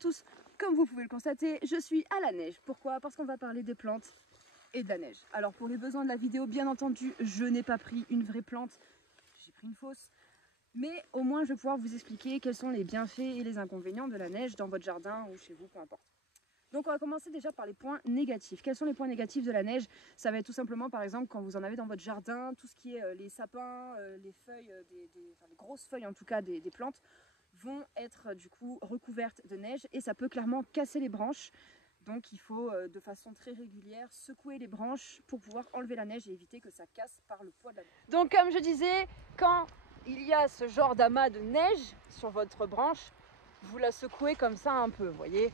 tous, comme vous pouvez le constater, je suis à la neige. Pourquoi? Parce qu'on va parler des plantes et de la neige. Alors pour les besoins de la vidéo, bien entendu, je n'ai pas pris une vraie plante, j'ai pris une fausse. Mais au moins je vais pouvoir vous expliquer quels sont les bienfaits et les inconvénients de la neige dans votre jardin ou chez vous, peu importe. Donc on va commencer déjà par les points négatifs. Quels sont les points négatifs de la neige? Ça va être tout simplement par exemple quand vous en avez dans votre jardin, tout ce qui est les sapins, les feuilles, les grosses feuilles en tout cas des plantes vont être du coup recouvertes de neige et ça peut clairement casser les branches. Donc il faut de façon très régulière secouer les branches pour pouvoir enlever la neige et éviter que ça casse par le poids de la neige. Donc comme je disais, quand il y a ce genre d'amas de neige sur votre branche, vous la secouez comme ça un peu, vous voyez.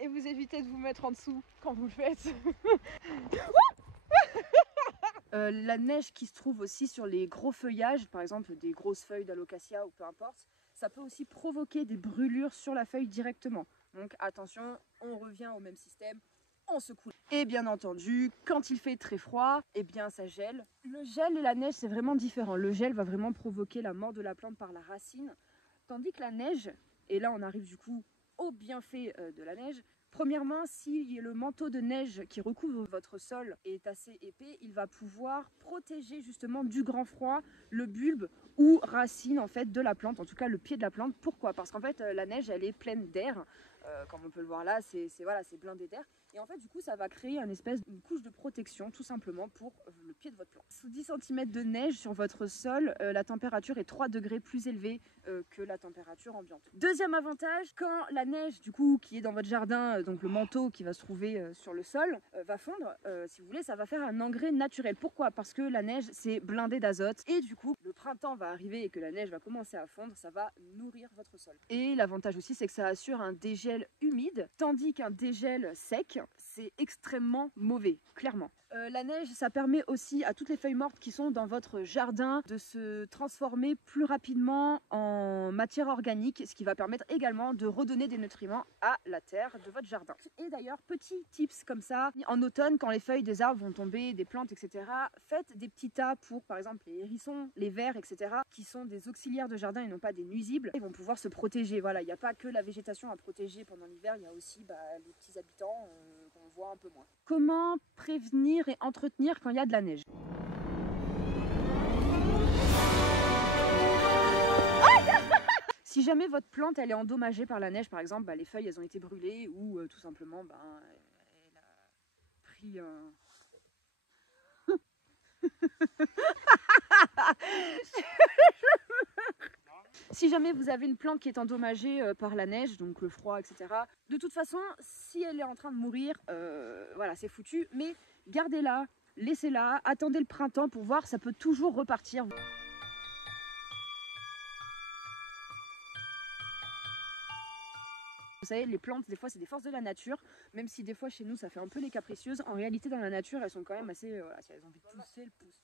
Et vous évitez de vous mettre en dessous quand vous le faites. La neige qui se trouve aussi sur les gros feuillages, par exemple des grosses feuilles d'alocasia ou peu importe, ça peut aussi provoquer des brûlures sur la feuille directement. Donc attention, on revient au même système, on secoue. Et bien entendu, quand il fait très froid, eh bien ça gèle. Le gel et la neige c'est vraiment différent. Le gel va vraiment provoquer la mort de la plante par la racine, tandis que la neige, et là on arrive du coup au bienfait de la neige. Premièrement, si le manteau de neige qui recouvre votre sol est assez épais, il va pouvoir protéger justement du grand froid le bulbe ou racine en fait de la plante, en tout cas le pied de la plante. Pourquoi? Parce qu'en fait la neige elle est pleine d'air, comme on peut le voir là, c'est blindé d'air. Et en fait du coup ça va créer une couche de protection tout simplement pour le pied de votre plante. Sous 10 cm de neige sur votre sol, la température est 3 degrés plus élevée que la température ambiante. Deuxième avantage, quand la neige du coup qui est dans votre jardin, donc le manteau qui va se trouver sur le sol, va fondre, si vous voulez, ça va faire un engrais naturel. Pourquoi? Parce que la neige c'est blindé d'azote et du coup le printemps va arriver et que la neige va commencer à fondre, ça va nourrir votre sol. Et l'avantage aussi c'est que ça assure un dégel humide, tandis qu'un dégel sec c'est extrêmement mauvais, clairement. La neige, ça permet aussi à toutes les feuilles mortes qui sont dans votre jardin de se transformer plus rapidement en matière organique, ce qui va permettre également de redonner des nutriments à la terre de votre jardin. Et d'ailleurs, petit tips comme ça, en automne, quand les feuilles des arbres vont tomber, des plantes, etc., faites des petits tas pour, par exemple, les hérissons, les vers, etc., qui sont des auxiliaires de jardin et non pas des nuisibles. Ils vont pouvoir se protéger. Voilà, il n'y a pas que la végétation à protéger pendant l'hiver, il y a aussi les petits habitants qu'on voit un peu moins. Comment prévenir et entretenir quand il y a de la neige? Si jamais votre plante elle est endommagée par la neige, par exemple, les feuilles elles ont été brûlées ou tout simplement elle a pris un... Si jamais vous avez une plante qui est endommagée par la neige, donc le froid, etc., de toute façon, si elle est en train de mourir, voilà, c'est foutu, mais gardez-la, laissez-la, attendez le printemps pour voir, ça peut toujours repartir. Vous savez, les plantes, des fois, c'est des forces de la nature, même si des fois, chez nous, ça fait un peu les capricieuses. En réalité, dans la nature, elles sont quand même assez... si elles ont envie de pousser, elles poussent.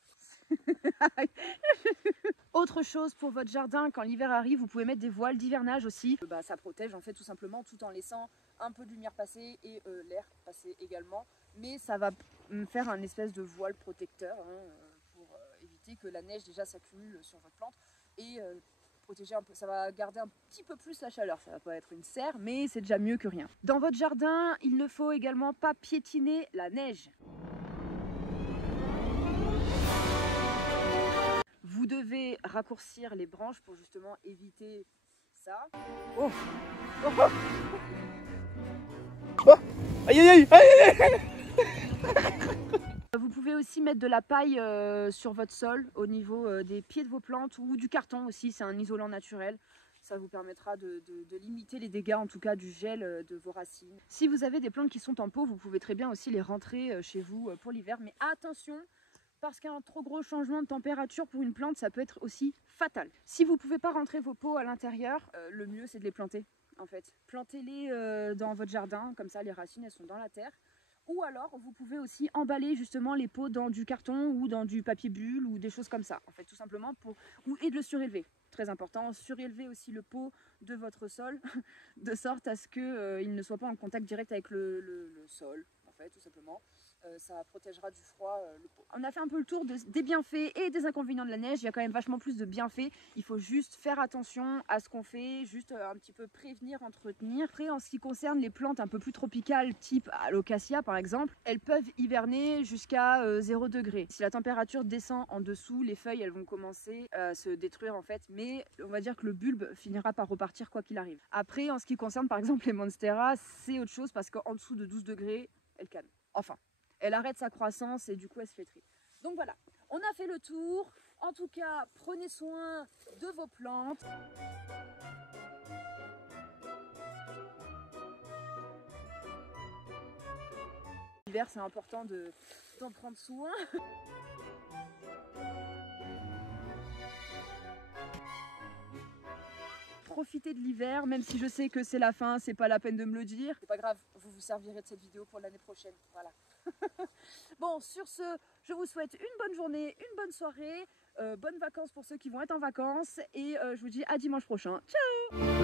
Autre chose pour votre jardin, quand l'hiver arrive, vous pouvez mettre des voiles d'hivernage aussi. Ça protège en fait tout simplement tout en laissant un peu de lumière passer et l'air passer également. Mais ça va faire un espèce de voile protecteur pour éviter que la neige déjà s'accumule sur votre plante et protéger un peu, ça va garder un petit peu plus la chaleur. Ça va pas être une serre, mais c'est déjà mieux que rien. Dans votre jardin, il ne faut également pas piétiner la neige. Vous devez raccourcir les branches pour justement éviter ça. Oh. Oh. Oh. Aïe aïe aïe aïe. Vous pouvez aussi mettre de la paille sur votre sol au niveau des pieds de vos plantes ou du carton aussi, c'est un isolant naturel. Ça vous permettra de limiter les dégâts en tout cas du gel de vos racines. Si vous avez des plantes qui sont en pot, vous pouvez très bien aussi les rentrer chez vous pour l'hiver, mais attention! Parce qu'un trop gros changement de température pour une plante, ça peut être aussi fatal. Si vous ne pouvez pas rentrer vos pots à l'intérieur, le mieux c'est de les planter en fait. Plantez-les dans votre jardin, comme ça les racines elles sont dans la terre. Ou alors vous pouvez aussi emballer justement les pots dans du carton ou dans du papier bulle ou des choses comme ça. En fait tout simplement et de le surélever. Très important, surélever aussi le pot de votre sol de sorte à ce qu'il ne soit pas en contact direct avec le sol en fait tout simplement. ça protégera du froid le pot. On a fait un peu le tour des bienfaits et des inconvénients de la neige. Il y a quand même vachement plus de bienfaits. Il faut juste faire attention à ce qu'on fait, juste un petit peu prévenir, entretenir. Après, en ce qui concerne les plantes un peu plus tropicales, type Alocasia par exemple, elles peuvent hiverner jusqu'à 0 degré. Si la température descend en dessous, les feuilles elles vont commencer à se détruire en fait, mais on va dire que le bulbe finira par repartir quoi qu'il arrive. Après, en ce qui concerne par exemple les Monstera, c'est autre chose parce qu'en dessous de 12 degrés, elle canne. Enfin, elle arrête sa croissance et du coup elle se flétrit. Donc voilà, on a fait le tour. En tout cas, prenez soin de vos plantes. L'hiver, c'est important d'en prendre soin. Profitez de l'hiver, même si je sais que c'est la fin, c'est pas la peine de me le dire. C'est pas grave, vous vous servirez de cette vidéo pour l'année prochaine. Voilà. Bon, sur ce, je vous souhaite une bonne journée, une bonne soirée, bonnes vacances pour ceux qui vont être en vacances et je vous dis à dimanche prochain. Ciao!